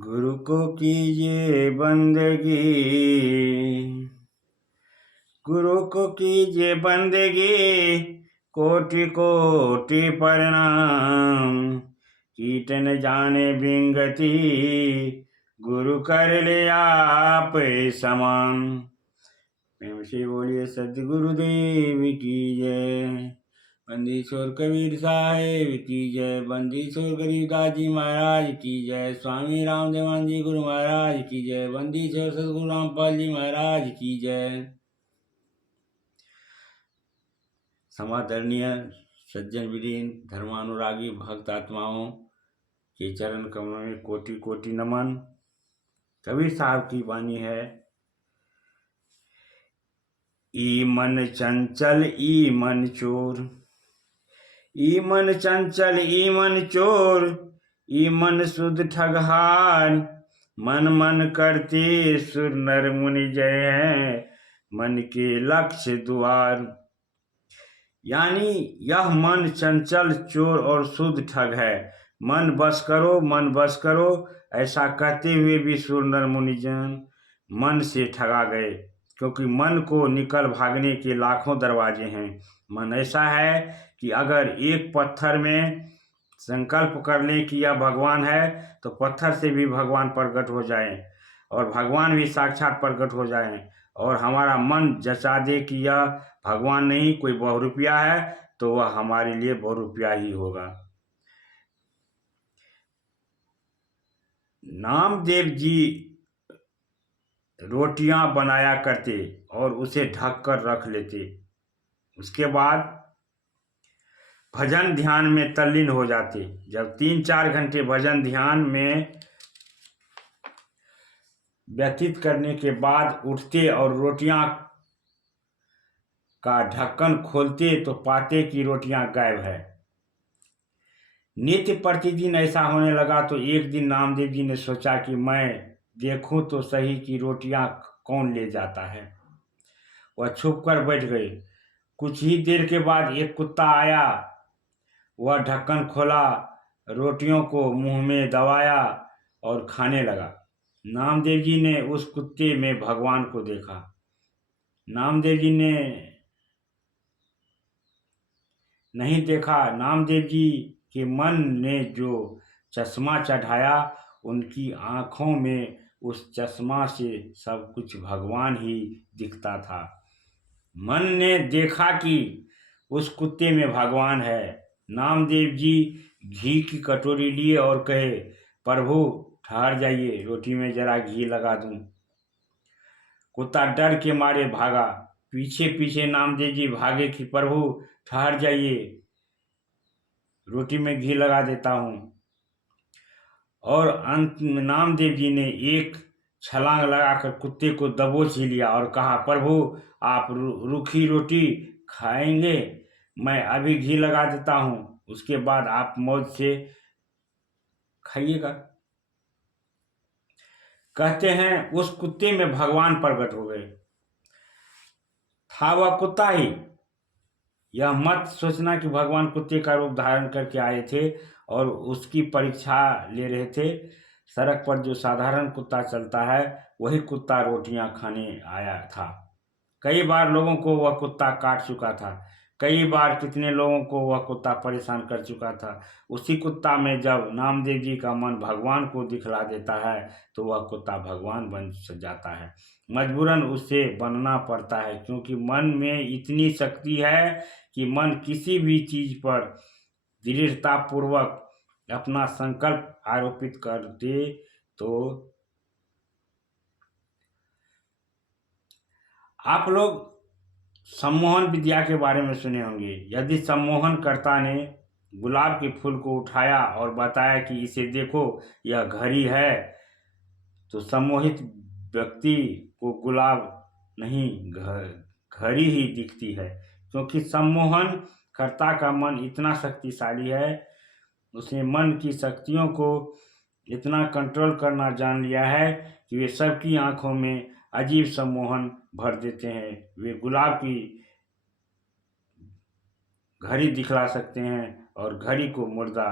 गुरु को कीजिए बंदगी, गुरु को कीजिए बंदगी, कोटि कोटि प्रणाम। कीट न जाने विंगति, गुरु कर ले आप समान। प्रेम से बोलिए सद्गुरुदेव की जय। बंदी छोर कबीर साहेब की जय। बंदी छोर गरीबदास जी महाराज की जय। स्वामी रामदेवान जी गुरु महाराज की जय। बंदी छोर सदगुरु रामपाल जी महाराज की जय। समादरणीय सज्जन विलीन धर्मानुरागी भक्त आत्माओं के चरण कमलों में कोटि कोटि नमन। कबीर साहब की वाणी है, ई मन चंचल ई मन चोर, ई मन चंचल ई मन चोर, ई मन शुद्ध ठगहार। मन मन करते सुर नर मुनि जय, मन के लक्ष्य द्वार। यानी यह मन चंचल चोर और शुद्ध ठग है। मन बस करो, मन बस करो, ऐसा कहते हुए भी सुर नर मुनिजन मन से ठगा गए, क्योंकि मन को निकल भागने के लाखों दरवाजे हैं। मन ऐसा है कि अगर एक पत्थर में संकल्प कर लें कि यह भगवान है, तो पत्थर से भी भगवान प्रकट हो जाएं और भगवान भी साक्षात प्रकट हो जाएं, और हमारा मन जचा दे कि यह भगवान नहीं कोई बहुरूपिया है, तो वह हमारे लिए बहुरूपिया ही होगा। नामदेव जी रोटियां बनाया करते और उसे ढक कर रख लेते। उसके बाद भजन ध्यान में तल्लीन हो जाते। जब 3-4 घंटे भजन ध्यान में व्यतीत करने के बाद उठते और रोटियां का ढक्कन खोलते तो पाते कि रोटियां गायब है। नित्य प्रतिदिन ऐसा होने लगा तो एक दिन नामदेव जी ने सोचा कि मैं देखूं तो सही कि रोटियां कौन ले जाता है। वह छुप कर बैठ गए। कुछ ही देर के बाद एक कुत्ता आया। वह ढक्कन खोला, रोटियों को मुंह में दबाया और खाने लगा। नामदेव जी ने उस कुत्ते में भगवान को देखा। नामदेव जी ने नहीं देखा। नामदेव जी के मन ने जो चश्मा चढ़ाया, उनकी आंखों में उस चश्मा से सब कुछ भगवान ही दिखता था। मन ने देखा कि उस कुत्ते में भगवान है। नामदेव जी घी की कटोरी लिए और कहे, प्रभु ठहर जाइए, रोटी में जरा घी लगा दूं। कुत्ता डर के मारे भागा। पीछे पीछे नामदेव जी भागे कि प्रभु ठहर जाइए, रोटी में घी लगा देता हूं। और अंत में नामदेव जी ने एक छलांग लगाकर कुत्ते को दबोच ही लिया और कहा, प्रभु आप रूखी रोटी खाएंगे, मैं अभी घी लगा देता हूं, उसके बाद आप मौज से खाइएगा। कहते हैं उस कुत्ते में भगवान प्रकट हो गए। था वह कुत्ता ही। यह मत सोचना कि भगवान कुत्ते का रूप धारण करके आए थे और उसकी परीक्षा ले रहे थे। सड़क पर जो साधारण कुत्ता चलता है, वही कुत्ता रोटियां खाने आया था। कई बार लोगों को वह कुत्ता काट चुका था। कई बार कितने लोगों को वह कुत्ता परेशान कर चुका था। उसी कुत्ता में जब नामदेव जी का मन भगवान को दिखला देता है, तो वह कुत्ता भगवान बन जाता है। मजबूरन उसे बनना पड़ता है, क्योंकि मन में इतनी शक्ति है कि मन किसी भी चीज पर दृढ़तापूर्वक अपना संकल्प आरोपित कर दे तो आप लोग सम्मोहन विद्या के बारे में सुने होंगे। यदि सम्मोहनकर्ता ने गुलाब के फूल को उठाया और बताया कि इसे देखो यह घड़ी है, तो सम्मोहित व्यक्ति को गुलाब नहीं घड़ी ही दिखती है, क्योंकि सम्मोहन कर्ता का मन इतना शक्तिशाली है। उसने मन की शक्तियों को इतना कंट्रोल करना जान लिया है कि वे सबकी आंखों में अजीब सम्मोहन भर देते हैं। वे गुलाब की घड़ी दिखला सकते हैं और घड़ी को मुर्दा।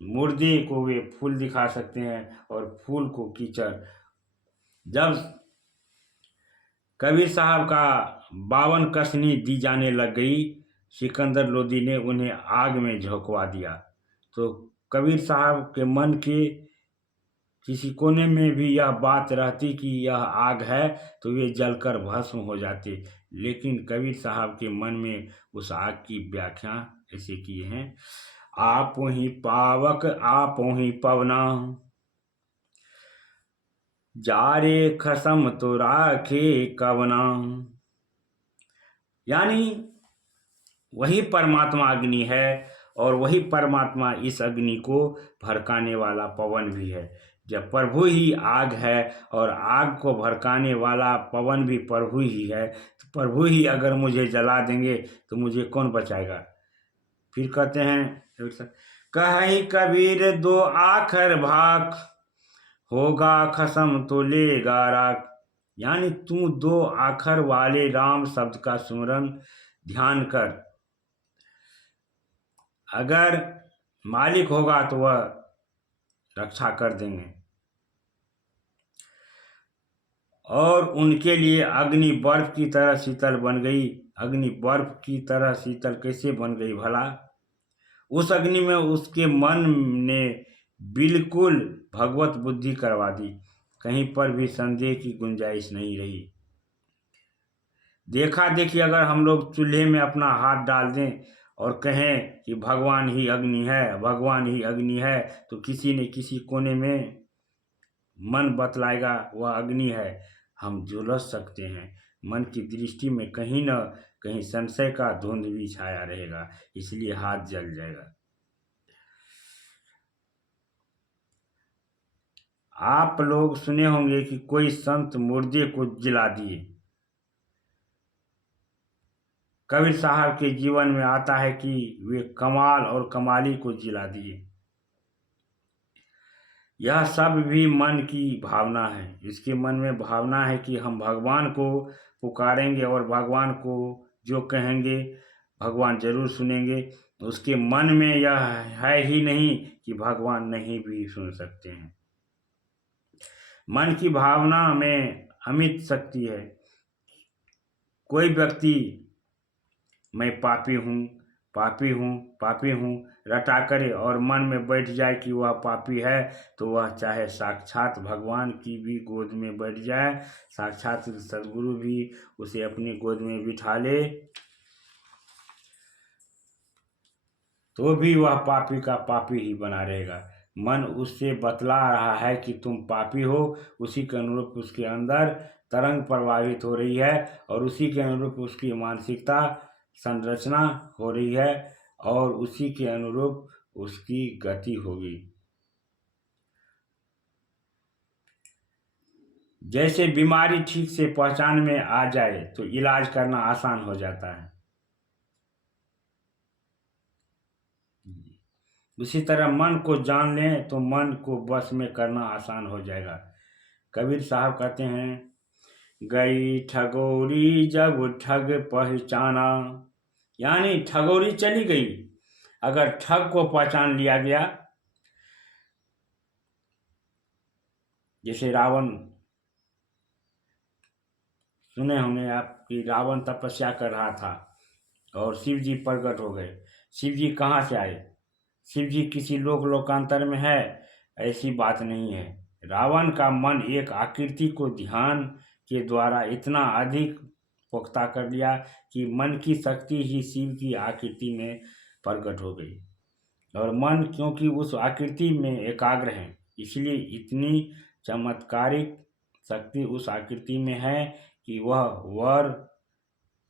मुर्दे को वे फूल दिखा सकते हैं और फूल को कीचड़। जब कबीर साहब का 52 कसनी दी जाने लग गई, सिकंदर लोदी ने उन्हें आग में झोंकवा दिया। तो कबीर साहब के मन के किसी कोने में भी यह बात रहती कि यह आग है तो वे जलकर भस्म हो जाते, लेकिन कबीर साहब के मन में उस आग की व्याख्या ऐसे किए हैं, आपो ही पावक आपो ही पवना, जारे खसम तो राखे कवना। यानी वही परमात्मा अग्नि है और वही परमात्मा इस अग्नि को भड़काने वाला पवन भी है। जब प्रभु ही आग है और आग को भड़काने वाला पवन भी प्रभु ही है, तो प्रभु ही अगर मुझे जला देंगे तो मुझे कौन बचाएगा। फिर कहते हैं, कहीं कबीर दो आखर भाग, होगा खसम तो लेगा राख। यानी तू 2 आखर वाले राम शब्द का सुमरन ध्यान कर, अगर मालिक होगा तो वह रक्षा कर देंगे। और उनके लिए अग्नि बर्फ की तरह शीतल बन गई। अग्नि बर्फ की तरह शीतल कैसे बन गई भला? उस अग्नि में उसके मन ने बिल्कुल भगवत बुद्धि करवा दी, कहीं पर भी संदेह की गुंजाइश नहीं रही। देखा देखी अगर हम लोग चूल्हे में अपना हाथ डाल दें और कहें कि भगवान ही अग्नि है, भगवान ही अग्नि है, तो किसी न किसी कोने में मन बतलाएगा वह अग्नि है। हम झुलस सकते हैं। मन की दृष्टि में कहीं न कहीं संशय का धुंध भी छाया रहेगा, इसलिए हाथ जल जाएगा। आप लोग सुने होंगे कि कोई संत मुर्दे को जिला दिए। कबीर साहब के जीवन में आता है कि वे कमाल और कमाली को जिला दिए। यह सब भी मन की भावना है। इसके मन में भावना है कि हम भगवान को पुकारेंगे और भगवान को जो कहेंगे भगवान जरूर सुनेंगे। उसके मन में यह है ही नहीं कि भगवान नहीं भी सुन सकते हैं। मन की भावना में अमित शक्ति है। कोई व्यक्ति मैं पापी हूँ, पापी हूँ, पापी हूँ रटा करे और मन में बैठ जाए कि वह पापी है, तो वह चाहे साक्षात भगवान की भी गोद में बैठ जाए, साक्षात सदगुरु भी उसे अपनी गोद में बिठा ले, तो भी वह पापी का पापी ही बना रहेगा। मन उससे बतला रहा है कि तुम पापी हो, उसी के अनुरूप उसके अंदर तरंग प्रवाहित हो रही है और उसी के अनुरूप उसकी मानसिकता संरचना हो रही है और उसी के अनुरूप उसकी गति होगी। जैसे बीमारी ठीक से पहचान में आ जाए तो इलाज करना आसान हो जाता है, उसी तरह मन को जान लें तो मन को बस में करना आसान हो जाएगा। कबीर साहब कहते हैं, गई ठगोरी जब ठग पहचाना। यानी ठगोरी चली गई, अगर ठग को पहचान लिया गया। जैसे रावण, सुने होंगे आप कि रावण तपस्या कर रहा था और शिव जी प्रकट हो गए। शिव जी कहाँ से आए? शिव जी किसी लोकांतर में है? ऐसी बात नहीं है। रावण का मन एक आकृति को ध्यान के द्वारा इतना अधिक पुख्ता कर लिया कि मन की शक्ति ही शिव की आकृति में प्रकट हो गई। और मन क्योंकि उस आकृति में एकाग्र है, इसलिए इतनी चमत्कारिक शक्ति उस आकृति में है कि वह वर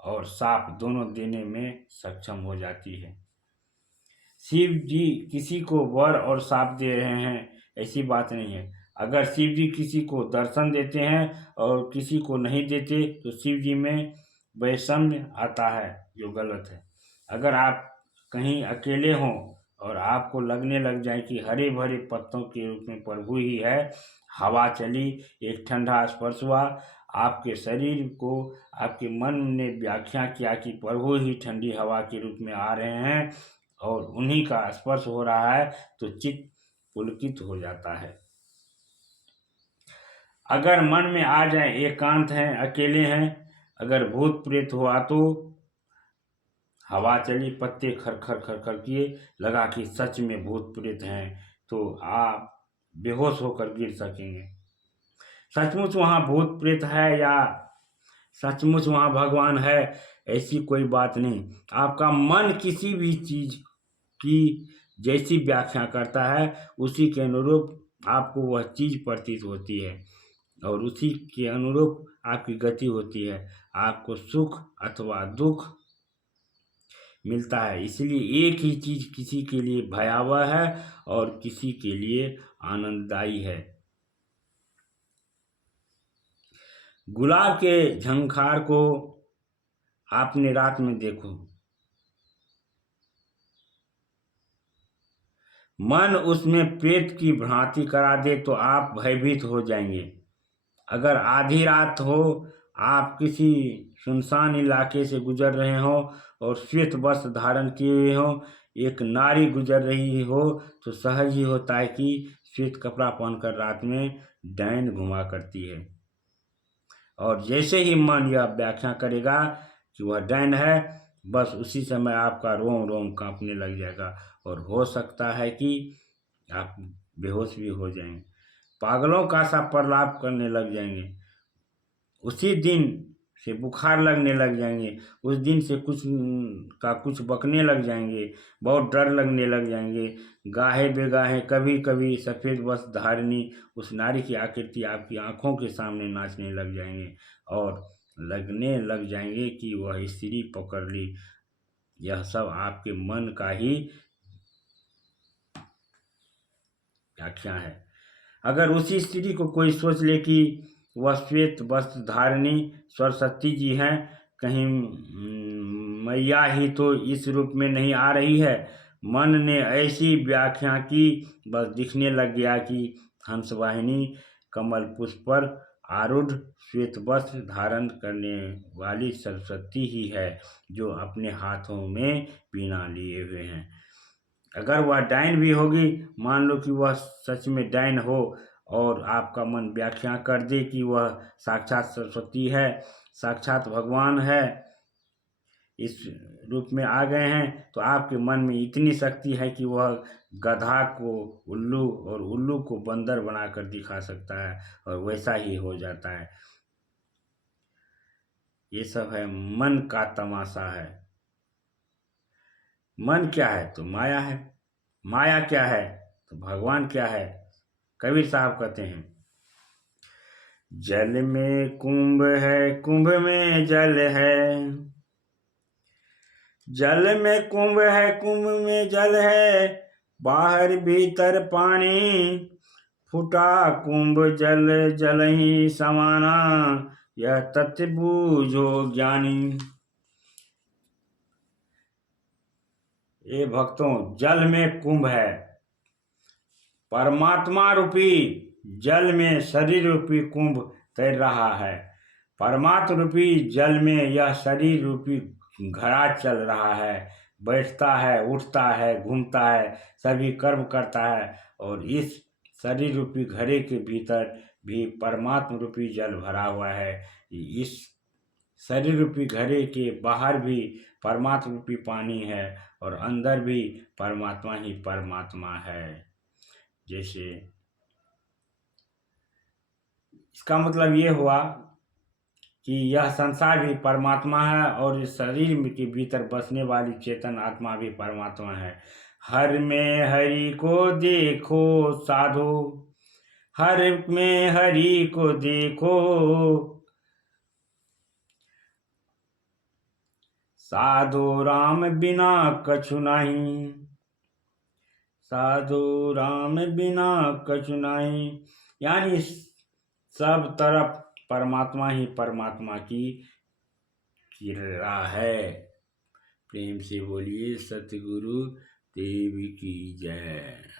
और शाप दोनों देने में सक्षम हो जाती है। शिव जी किसी को वर और शाप दे रहे हैं ऐसी बात नहीं है। अगर शिव जी किसी को दर्शन देते हैं और किसी को नहीं देते तो शिव जी में वैषम्य आता है, जो गलत है। अगर आप कहीं अकेले हों और आपको लगने लग जाए कि हरे भरे पत्तों के रूप में प्रभु ही है, हवा चली, एक ठंडा स्पर्श हुआ, आपके शरीर को आपके मन ने व्याख्या किया कि प्रभु ही ठंडी हवा के रूप में आ रहे हैं और उन्हीं का स्पर्श हो रहा है तो चित्त पुलकित हो जाता है। अगर मन में आ जाए एकांत हैं, अकेले हैं, अगर भूत प्रेत हुआ तो हवा चली, पत्ते खर खर खर खर किए, लगा कि सच में भूत प्रेत हैं, तो आप बेहोश होकर गिर सकेंगे। सचमुच वहाँ भूत प्रेत है या सचमुच वहाँ भगवान है, ऐसी कोई बात नहीं। आपका मन किसी भी चीज की जैसी व्याख्या करता है उसी के अनुरूप आपको वह चीज प्रतीत होती है और उसी के अनुरूप आपकी गति होती है। आपको सुख अथवा दुख मिलता है। इसलिए एक ही चीज किसी के लिए भयावह है और किसी के लिए आनंददायी है। गुलाब के झंखार को आपने रात में देखो, मन उसमें प्रेत की भ्रांति करा दे तो आप भयभीत हो जाएंगे। अगर आधी रात हो, आप किसी सुनसान इलाके से गुजर रहे हो और श्वेत वस्त्र धारण किए हुए हो, एक नारी गुजर रही हो, तो सहज ही होता है कि श्वेत कपड़ा पहनकर रात में डायन घुमा करती है। और जैसे ही मन यह व्याख्या करेगा कि वह डायन है, बस उसी समय आपका रोम रोम कांपने लग जाएगा और हो सकता है कि आप बेहोश भी हो जाएंगे, पागलों का सा प्रलाप करने लग जाएंगे, उसी दिन से बुखार लगने लग जाएंगे, उस दिन से कुछ बकने लग जाएंगे, बहुत डर लगने लग जाएंगे। गाहे बेगाहे कभी कभी सफ़ेद वस्त्र धारिणी उस नारी की आकृति आपकी आंखों के सामने नाचने लग जाएंगे और लगने लग जाएंगे कि वह स्त्री पकड़ ली। यह सब आपके मन का ही व्याख्या है। अगर उसी स्त्री को कोई सोच ले कि वह श्वेत वस्त्र धारिणी सरस्वती जी हैं, कहीं मैया ही तो इस रूप में नहीं आ रही है, मन ने ऐसी व्याख्या की, बस दिखने लग गया कि हंसवाहिनी कमल पुष्प पर आरूढ़ श्वेत वस्त्र धारण करने वाली सरस्वती ही है जो अपने हाथों में वीणा लिए हुए हैं। अगर वह डायन भी होगी, मान लो कि वह सच में डायन हो और आपका मन व्याख्या कर दे कि वह साक्षात सरस्वती है, साक्षात भगवान है, इस रूप में आ गए हैं, तो आपके मन में इतनी शक्ति है कि वह गधा को उल्लू और उल्लू को बंदर बनाकर दिखा सकता है और वैसा ही हो जाता है। ये सब है मन का तमाशा है। मन क्या है तो माया है, माया क्या है तो भगवान क्या है। कबीर साहब कहते हैं, जल में कुंभ है, कुंभ में जल है, जल में कुंभ है, कुंभ में जल है, बाहर भीतर पानी, फूटा कुंभ जल जल ही समाना, यह तथ्य बूझो ज्ञानी। ये भक्तों, जल में कुंभ है, परमात्मा रूपी जल में शरीर रूपी कुंभ तैर रहा है। परमात्मा रूपी जल में यह शरीर रूपी घड़ा चल रहा है, बैठता है, उठता है, घूमता है, सभी कर्म करता है। और इस शरीर रूपी घड़े के भीतर भी परमात्मा रूपी जल भरा हुआ है। इस शरीर रूपी घड़े के बाहर भी परमात्मा रूपी पानी है और अंदर भी परमात्मा ही परमात्मा है। जैसे इसका मतलब ये हुआ कि यह संसार भी परमात्मा है और इस शरीर के भीतर बसने वाली चेतन आत्मा भी परमात्मा है। हर में हरि को देखो साधो, हर में हरि को देखो, साधो राम बिना कछु नहीं, साधु राम बिना कछु नहीं। यानी सब तरफ परमात्मा ही परमात्मा की किरा है। प्रेम से बोलिए सतगुरु देव की जय।